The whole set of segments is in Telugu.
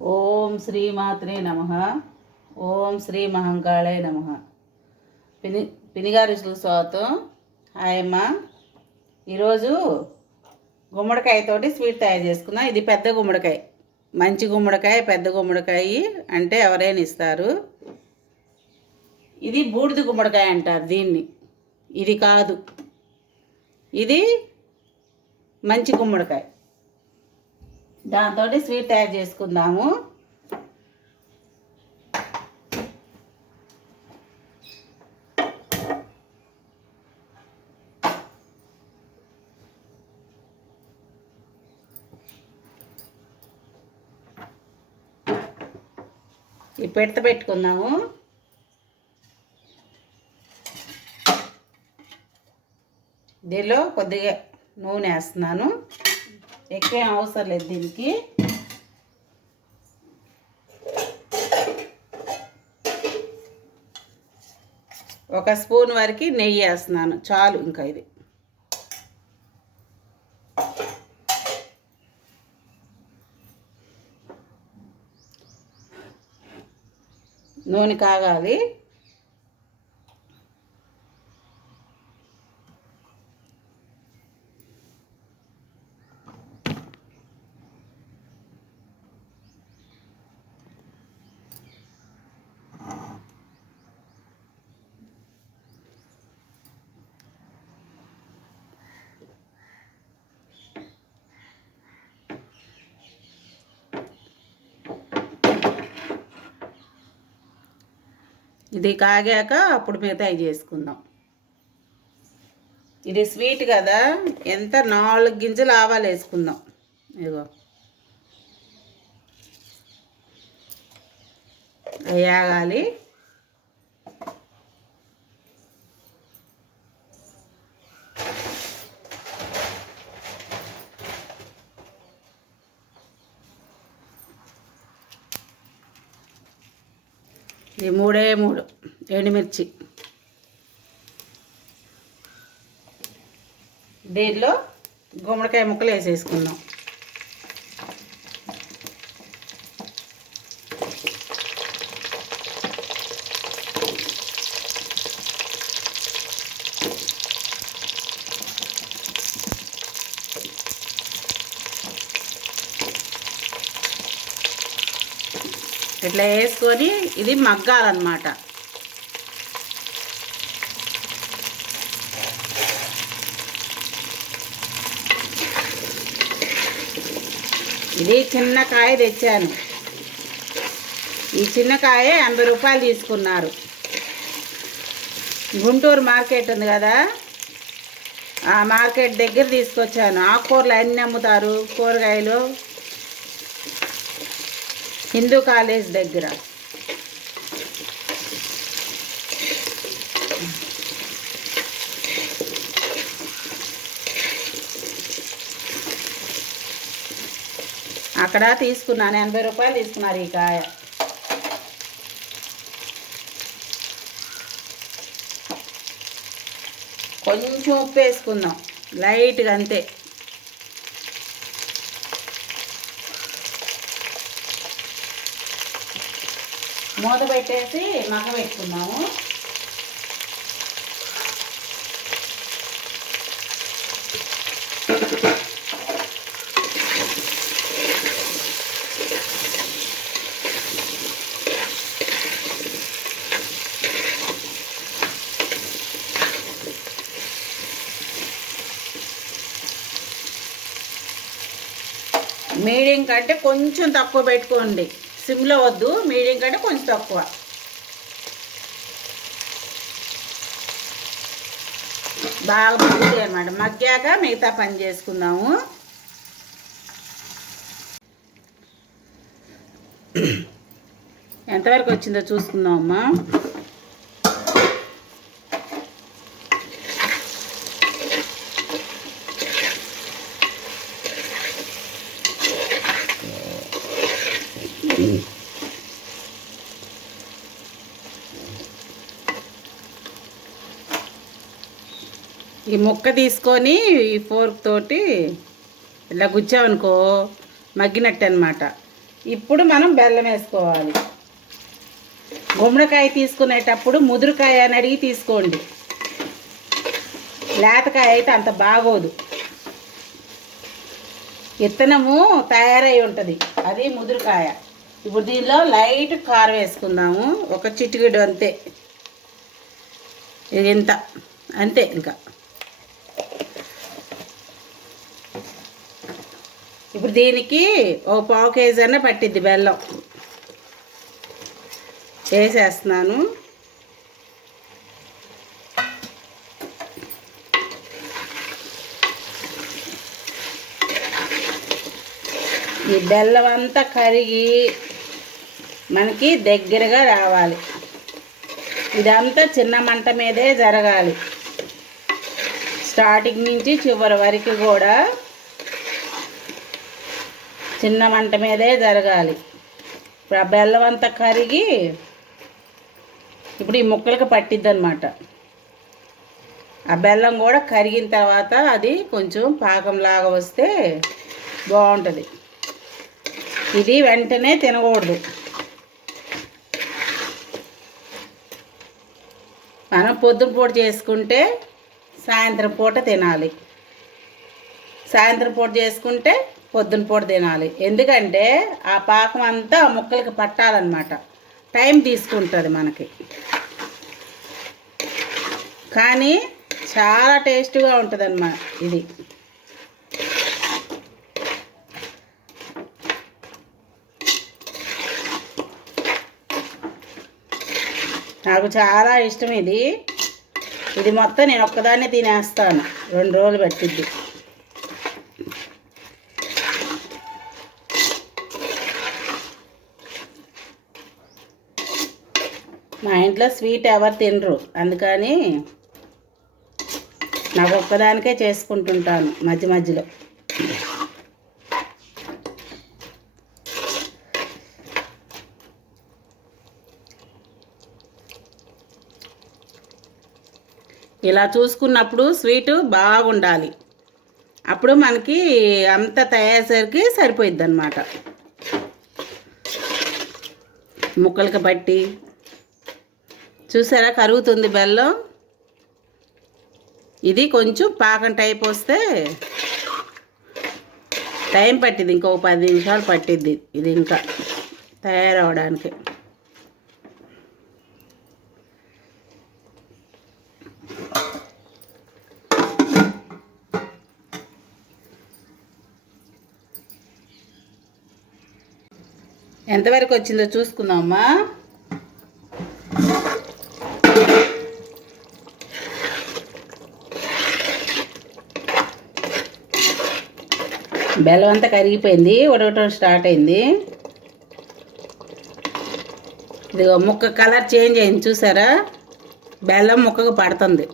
ఓం శ్రీమాత్రే నమ. ఓం శ్రీ మహంకాళే నమ. పినిగారి స్వాగతం. హాయమ్మ. ఈరోజు గుమ్మడికాయతోటి స్వీట్ తయారు చేసుకుందాం. ఇది పెద్ద గుమ్మడికాయ, మంచి గుమ్మడికాయ, పెద్ద గుమ్మడికాయ అంటే ఎవరైనా ఇస్తారు. ఇది బూడిద గుమ్మడికాయ అంటారు దీన్ని. ఇది కాదు, ఇది మంచి గుమ్మడికాయ. దాంతో స్వీట్ తయారు చేసుకుందాము. ఈ పెట్టుకుందాము. దీనిలో కొద్దిగా నూనె వేస్తున్నాను. ఎక్కువ అవసరం లేదు దీనికి. ఒక స్పూన్ వరకు నెయ్యి వేస్తున్నాను, చాలు. ఇంకా ఇది నూనె కాగాలి. ఇది కాగాక అప్పుడు మిగతాయి చేసుకుందాం. ఇది స్వీట్ కదా, ఎంత 4 గింజలు ఆవాలు వేసుకుందాం. ఇదిగో వేయాలి. ఈ 3 ఎండుమిర్చి. దీనిలో గుమ్మడికాయ ముక్కలు వేసేసుకుందాం. ఇట్లా వేసుకొని ఇది మగ్గాలన్నమాట. ఇది చిన్న కాయ తెచ్చాను. ఈ చిన్న కాయ 80 రూపాయలు తీసుకున్నారు. గుంటూరు మార్కెట్ ఉంది కదా, ఆ మార్కెట్ దగ్గర తీసుకొచ్చాను. ఆకుకూరలు అన్నీ అమ్ముతారు, కూరగాయలు. హిందూ కాలేజ్ దగ్గర. అక్కడ తీసుకున్నాను, 80 రూపాయలు తీసుకున్నారు ఈ కాయ. కొంచెం ఉప్పు వేసుకుందాం, లైట్గా అంతే. మూత పెట్టేసి మగ్గబెట్టుకున్నాము. మీడియం కంటే కొంచెం తక్కువ పెట్టుకోండి, సిమ్లో వద్దు. మీడియం కంటే కొంచెం తక్కువ. బాగా మగ్గుతాయి అన్నమాట. మగ్గాక మిగతా పని చేసుకుందాము. ఎంతవరకు వచ్చిందో చూసుకుందాం అమ్మా. ఈ ముక్క తీసుకొని ఈ ఫోర్క్ తోటి ఇలా గుచ్చామనుకో మగ్గినట్టు అనమాట. ఇప్పుడు మనం బెల్లం వేసుకోవాలి. గుమ్మడికాయ తీసుకునేటప్పుడు ముదురుకాయ అని అడిగి తీసుకోండి, లేతకాయ అయితే అంత బాగోదు. విత్తనము తయారై ఉంటుంది, అది ముదురుకాయ. ఇప్పుడు దీనిలో లైట్ కారం వేసుకుందాము, ఒక చిటికెడు అంతే. ఇది ఇంత అంతే. ఇంకా ఇప్పుడు దీనికి ఒక పావు కేజీ అన్న పట్టిద్ది బెల్లం. వేసేస్తున్నాను. ఈ బెల్లం అంతా కరిగి మనకి దగ్గరగా రావాలి. ఇదంతా చిన్న మంట మీదే జరగాలి, స్టార్టింగ్ నుంచి చివరి వరకు కూడా చిన్న మంట మీదే జరగాలి. ఇప్పుడు ఆ బెల్లం అంతా కరిగి ఇప్పుడు ఈ ముక్కలకు పట్టిద్ది అనమాట. ఆ బెల్లం కూడా కరిగిన తర్వాత అది కొంచెం పాకంలాగా వస్తే బాగుంటుంది. ఇది వెంటనే తినకూడదు, మనం పొద్దున పూట చేసుకుంటే సాయంత్రం పూట తినాలి, సాయంత్రం పూట చేసుకుంటే పొద్దున పూట తినాలి. ఎందుకంటే ఆ పాకం అంతా ఆ ముక్కలకి పట్టాలన్నమాట, టైం తీసుకుంటుంది మనకి. కానీ చాలా టేస్ట్గా ఉంటుంది అన్నమాట ఇది. నాకు చాలా ఇష్టం ఇది. ఇది మొత్తం నేను ఒక్కదాన్నే తినేస్తాను, 2 రోజులు పట్టిద్ది. మా ఇంట్లో స్వీట్ ఎవరు తినరు, అందుకని నాకు ఒక్కదానికే చేసుకుంటుంటాను మధ్య మధ్యలో. ఇలా చూసుకున్నప్పుడు స్వీటు బాగుండాలి, అప్పుడు మనకి అంత తయారేసరికి సరిపోయిద్ది అన్నమాట. ముక్కలకి పట్టి చూసారా కరుగుతుంది బెల్లం. ఇది కొంచెం పాకం టైప్ వస్తే టైం పట్టింది, ఇంకో 10 నిమిషాలు పట్టిద్ది ఇది ఇంకా తయారవడానికి. ఎంతవరకు వచ్చిందో చూసుకుందామా. బెల్లం అంతా కరిగిపోయింది, ఉడకటం స్టార్ట్ అయింది. ఇదిగో ముక్క కలర్ చేంజ్ అయింది చూసారా, బెల్లం ముక్కకు పడుతుంది.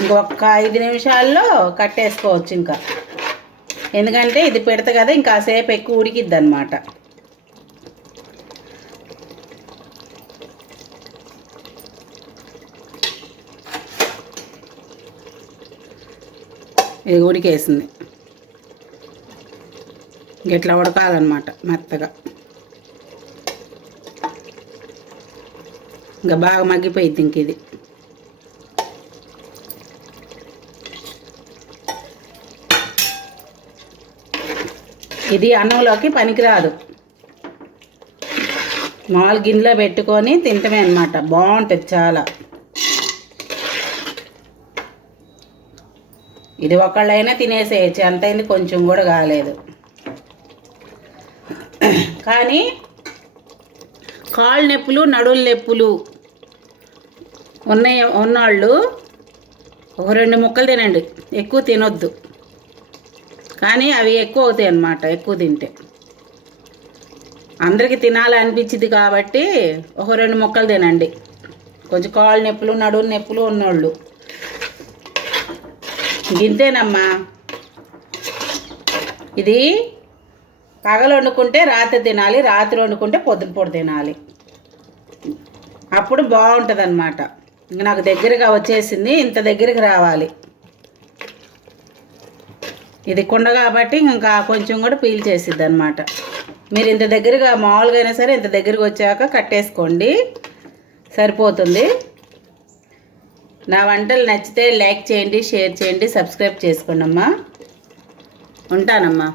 ఇంకొక 5 నిమిషాల్లో కట్టేసుకోవచ్చు ఇంకా, ఎందుకంటే ఇది పెడతా కదా ఇంకా సేపు ఎక్కువ ఉడికిద్ది అన్నమాట. ఇది ఉడికేసింది, ఇట్లా ఉడకాలన్నమాట మెత్తగా. ఇంకా బాగా మగ్గిపోయింది ఇంక ఇది. ఇది అన్నంలోకి పనికిరాదు, మామూలు గిన్నెలో పెట్టుకొని తింటమే అన్నమాట, బాగుంటుంది చాలా. ఇది ఒకళ్ళైనా తినేసేయచ్చు, ఎంతైంది కొంచెం కూడా కాలేదు. కానీ కాళ్ళు నొప్పులు నడువుల నొప్పులు ఉన్నవాళ్ళు ఒక 2 ముక్కలు తినండి, ఎక్కువ తినొద్దు. కానీ అవి ఎక్కువ అవుతాయి అన్నమాట ఎక్కువ తింటే. అందరికీ తినాలనిపించింది కాబట్టి ఒక 2 ముక్కలు తినండి, కొంచెం కాళ్ళు నొప్పులు నడువుల నొప్పులు ఉన్నోళ్ళు. గింతేనమ్మా. ఇది పగలు వండుకుంటే రాత్రి తినాలి, రాత్రి వండుకుంటే పొద్దున పూట తినాలి, అప్పుడు బాగుంటుంది అన్నమాట. ఇంక నాకు దగ్గరగా వచ్చేసింది, ఇంత దగ్గరికి రావాలి. ఇది కుండ కాబట్టి ఇంకా కొంచెం కూడా పీల్ చేసిద్ది అనమాట. మీరు ఇంత దగ్గరగా మామూలుగా అయినా సరే ఇంత దగ్గరకు వచ్చాక కట్టేసుకోండి, సరిపోతుంది. నా వంటలు నచ్చితే లైక్ చేయండి, షేర్ చేయండి, సబ్స్క్రైబ్ చేసుకోండి అమ్మా. ఉంటానమ్మా.